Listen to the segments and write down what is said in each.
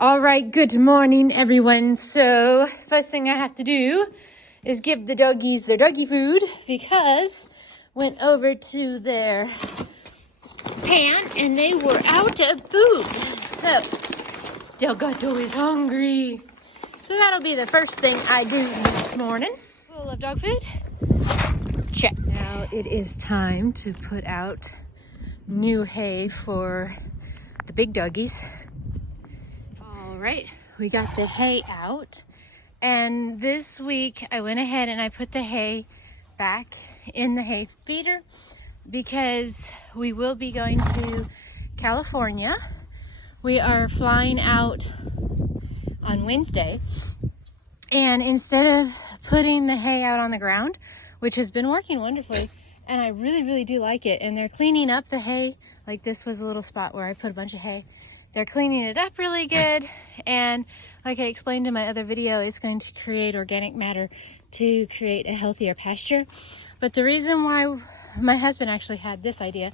All right, good morning, everyone. So, first thing I have to do is give the doggies their doggy food because went over to their pan and they were out of food. So, Delgato is hungry. So that'll be the first thing I do this morning. Full of dog food. Check. Now it is time to put out new hay for the big doggies. All right, we got the hay out, and this week I went ahead and I put the hay back in the hay feeder because we will be going to California. We are flying out on Wednesday, and instead of putting the hay out on the ground, which has been working wonderfully, and I really do like it, and they're cleaning up the hay. Like, this was a little spot where I put a bunch of hay. They're cleaning it up really good, and like I explained in my other video, it's going to create organic matter to create a healthier pasture. But the reason why my husband actually had this idea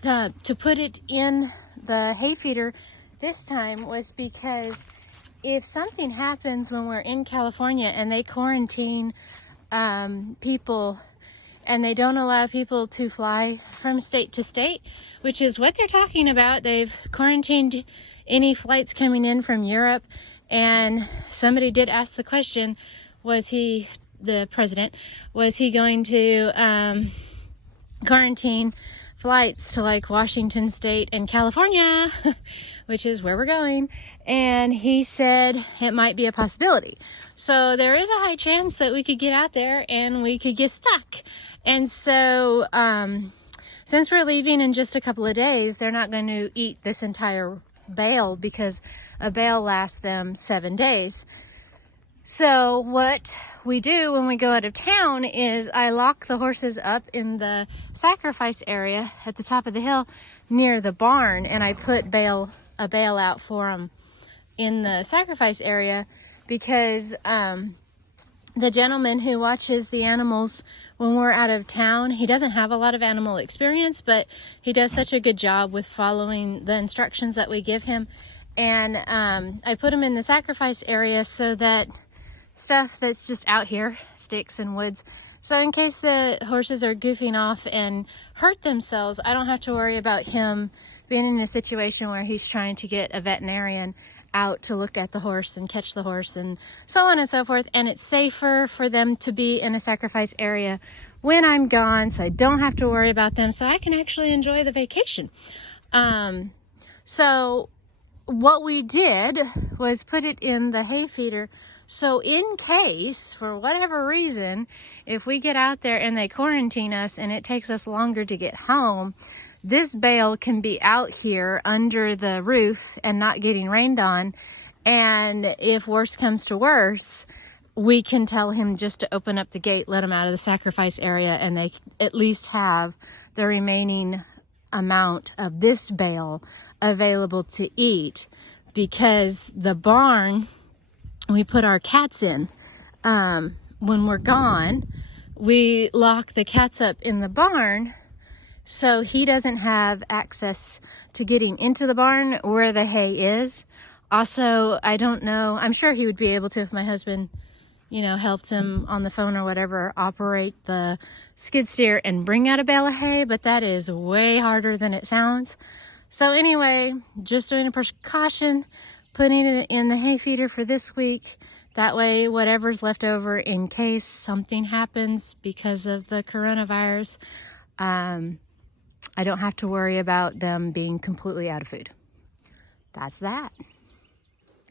to put it in the hay feeder this time was because if something happens when we're in California and they quarantine people and they don't allow people to fly from state to state, which is what they're talking about. They've quarantined any flights coming in from Europe, and somebody did ask the question, the president, was he going to quarantine flights to like Washington State and California, which is where we're going, and he said it might be a possibility. So there is a high chance that we could get out there and we could get stuck. And so since we're leaving in just a couple of days, they're not going to eat this entire bale because a bale lasts them 7 days. So what we do when we go out of town is I lock the horses up in the sacrifice area at the top of the hill near the barn, and I put a bale out for them in the sacrifice area because the gentleman who watches the animals when we're out of town, he doesn't have a lot of animal experience, but he does such a good job with following the instructions that we give him. And I put him in the sacrifice area so that stuff that's just out here, sticks and woods, so in case the horses are goofing off and hurt themselves, I don't have to worry about him being in a situation where he's trying to get a veterinarian out to look at the horse and catch the horse and so on and so forth. And it's safer for them to be in a sacrifice area when I'm gone, so I don't have to worry about them, so I can actually enjoy the vacation. So what we did was put it in the hay feeder, so in case, for whatever reason, if we get out there and they quarantine us and it takes us longer to get home, this bale can be out here under the roof and not getting rained on. And if worse comes to worse, we can tell him just to open up the gate, let him out of the sacrifice area, and they at least have the remaining amount of this bale available to eat, because the barn we put our cats in, when we're gone, we lock the cats up in the barn so he doesn't have access to getting into the barn where the hay is. Also, I don't know, I'm sure he would be able to if my husband, helped him on the phone or whatever, operate the skid steer and bring out a bale of hay, but that is way harder than it sounds. So anyway, just doing a precaution, putting it in the hay feeder for this week. That way, whatever's left over in case something happens because of the coronavirus, I don't have to worry about them being completely out of food. That's that.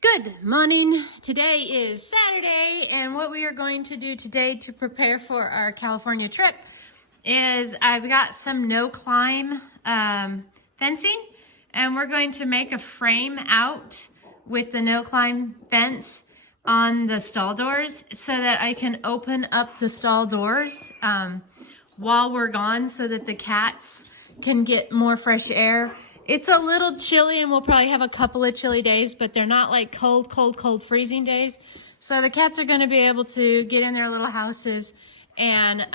Good morning. Today is Saturday, and what we are going to do today to prepare for our California trip is I've got some no-climb fencing, and we're going to make a frame out with the no-climb fence on the stall doors so that I can open up the stall doors while we're gone so that the cats can get more fresh air. It's a little chilly, and we'll probably have a couple of chilly days, but they're not like cold freezing days. So the cats are going to be able to get in their little houses and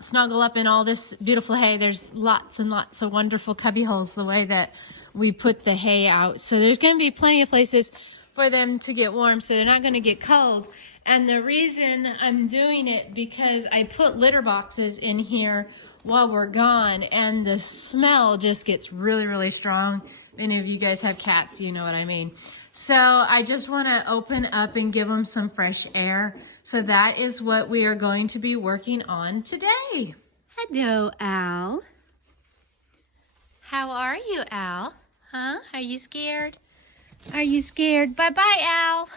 snuggle up in all this beautiful hay. There's lots and lots of wonderful cubby holes the way that we put the hay out. So there's going to be plenty of places for them to get warm, so they're not going to get cold. And the reason I'm doing it because I put litter boxes in here while we're gone, and the smell just gets really, really strong. Any of you guys have cats, you know what I mean. So I just want to open up and give them some fresh air. So that is what we are going to be working on today. Hello, Al. How are you, Al? Huh? Are you scared? Are you scared? Bye-bye, Al.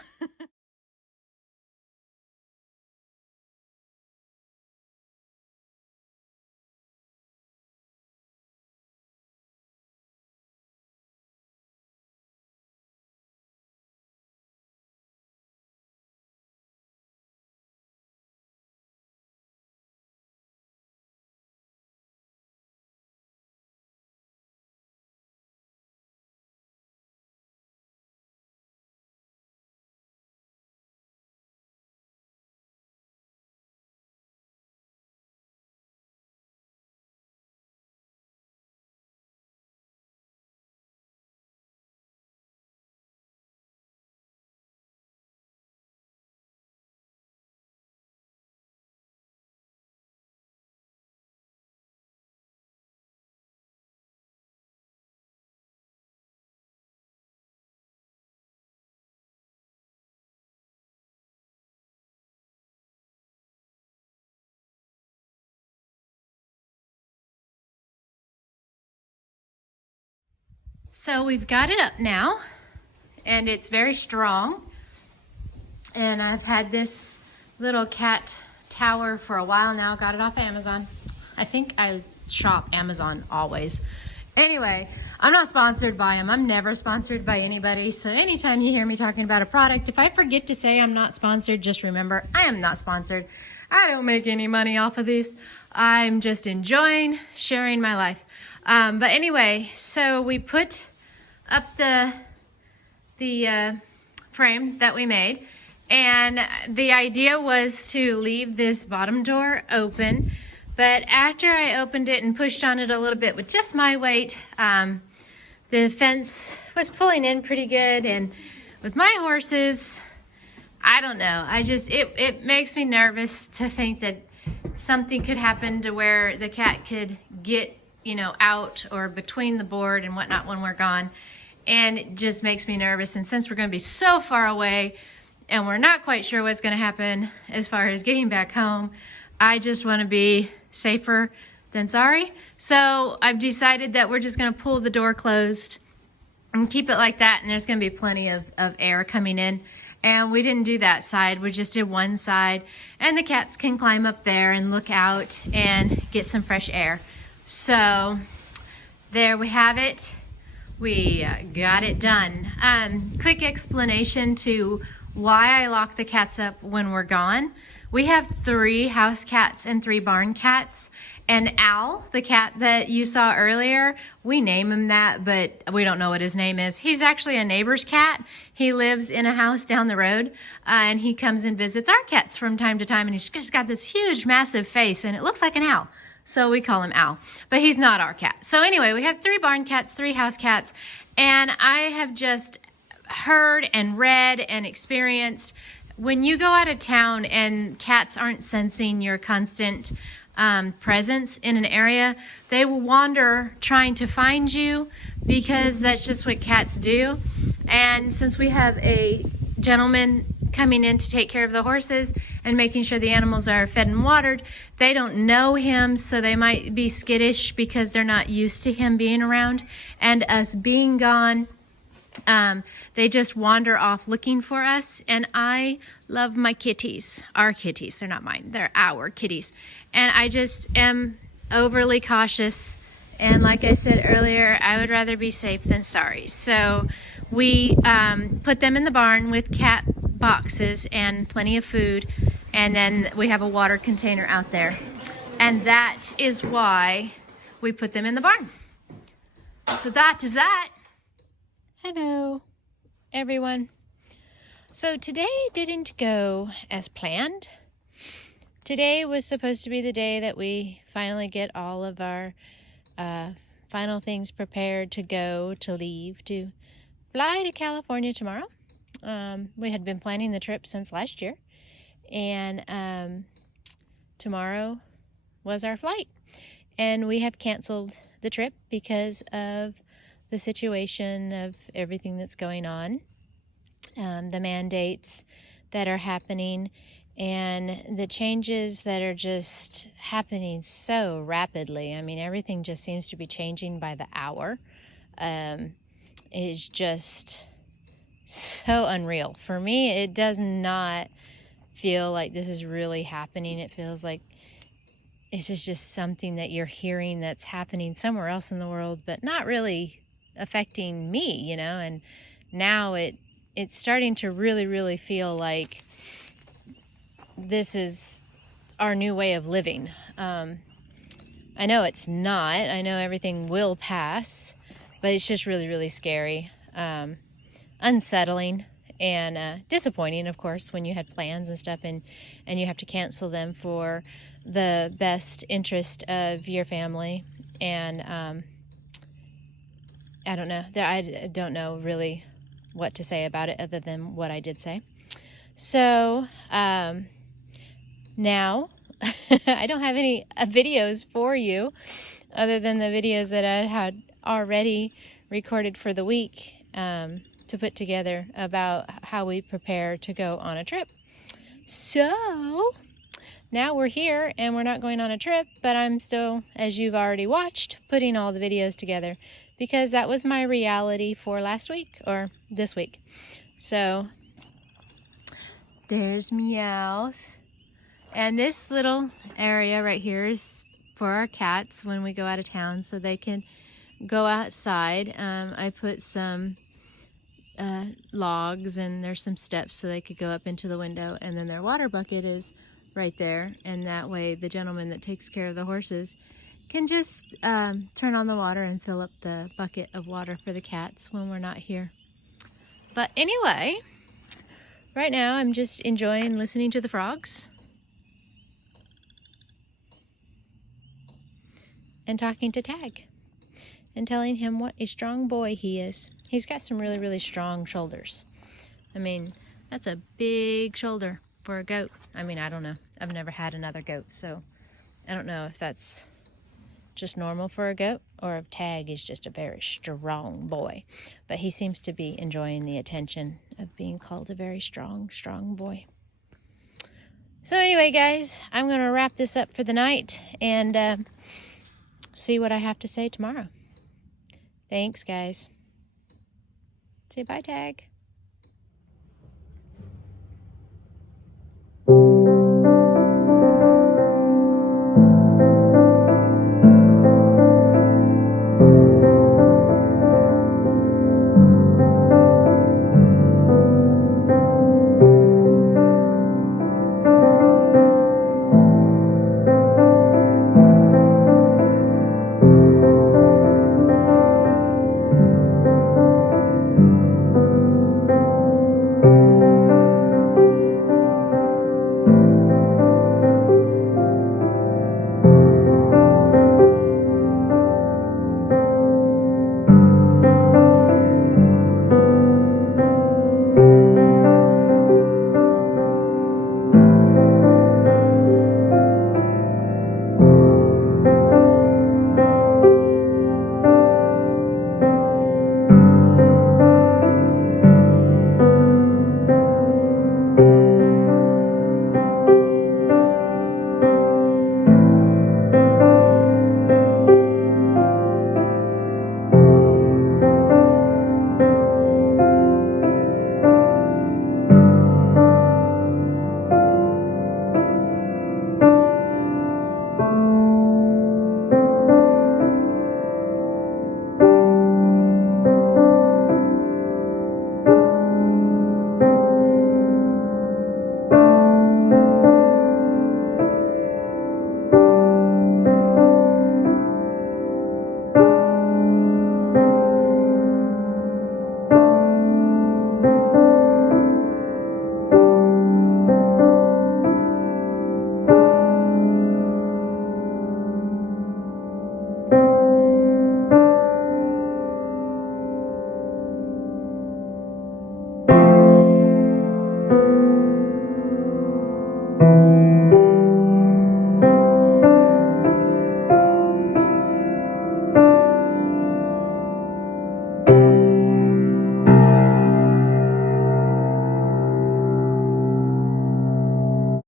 So we've got it up now, and it's very strong. And I've had this little cat tower for a while now. Got it off Amazon. I think I shop Amazon always. Anyway, I'm not sponsored by them. I'm never sponsored by anybody. So anytime you hear me talking about a product, if I forget to say I'm not sponsored, just remember I am not sponsored. I don't make any money off of these. I'm just enjoying sharing my life. But anyway, so we put up the frame that we made, and the idea was to leave this bottom door open. But after I opened it and pushed on it a little bit with just my weight, the fence was pulling in pretty good. And with my horses, I don't know. It makes me nervous to think that something could happen to where the cat could get, out or between the board and whatnot when we're gone. And it just makes me nervous. And since we're going to be so far away and we're not quite sure what's going to happen as far as getting back home, I just want to be safer than sorry. So I've decided that we're just going to pull the door closed and keep it like that. And there's going to be plenty of air coming in. And we didn't do that side. We just did one side. And the cats can climb up there and look out and get some fresh air. So there we have it. We got it done. Quick explanation to why I lock the cats up when we're gone. We have 3 house cats and 3 barn cats. And Al, the cat that you saw earlier, we name him that, but we don't know what his name is. He's actually a neighbor's cat. He lives in a house down the road, and he comes and visits our cats from time to time, and he's just got this huge, massive face, and it looks like an owl. So we call him Al, but he's not our cat. So anyway, we have 3 barn cats, 3 house cats, and I have just heard and read and experienced when you go out of town and cats aren't sensing your constant presence in an area, they will wander trying to find you because that's just what cats do. And since we have a gentleman coming in to take care of the horses and making sure the animals are fed and watered, they don't know him, so they might be skittish because they're not used to him being around and us being gone. They just wander off looking for us, and I love my kitties. Our kitties, they're not mine, they're our kitties. And I just am overly cautious, and like I said earlier, I would rather be safe than sorry. So we put them in the barn with cat boxes and plenty of food, and then we have a water container out there. And that is why we put them in the barn. So that is that. Hello, everyone. So today didn't go as planned. Today was supposed to be the day that we finally get all of our final things prepared to leave to fly to California tomorrow. We had been planning the trip since last year, and tomorrow was our flight, and we have canceled the trip because of the situation of everything that's going on, the mandates that are happening, and the changes that are just happening so rapidly. I mean, everything just seems to be changing by the hour. Is just so unreal. For me, it does not feel like this is really happening. It feels like it's just something that you're hearing that's happening somewhere else in the world, but not really affecting me, you know. And now it's starting to really feel like this is our new way of living. I know it's not. I know everything will pass, but it's just really scary, unsettling, and disappointing, of course, when you had plans and stuff and you have to cancel them for the best interest of your family. And I don't know. I don't know really what to say about it other than what I did say. So now I don't have any videos for you other than the videos that I had already recorded for the week to put together about how we prepare to go on a trip. So now we're here and we're not going on a trip, but I'm still, as you've already watched, putting all the videos together because that was my reality for last week or this week. So there's Meowth. And this little area right here is for our cats when we go out of town so they can go outside. I put some logs and there's some steps so they could go up into the window, and then their water bucket is right there, and that way the gentleman that takes care of the horses can just turn on the water and fill up the bucket of water for the cats when we're not here. But anyway, right now I'm just enjoying listening to the frogs and talking to Tag and telling him what a strong boy he is. He's got some really strong shoulders. I mean, that's a big shoulder for a goat. I mean, I don't know. I've never had another goat, so I don't know if that's just normal for a goat or if Tag is just a very strong boy. But he seems to be enjoying the attention of being called a very strong boy. So anyway, guys, I'm going to wrap this up for the night and see what I have to say tomorrow. Thanks, guys. Say bye, Tag.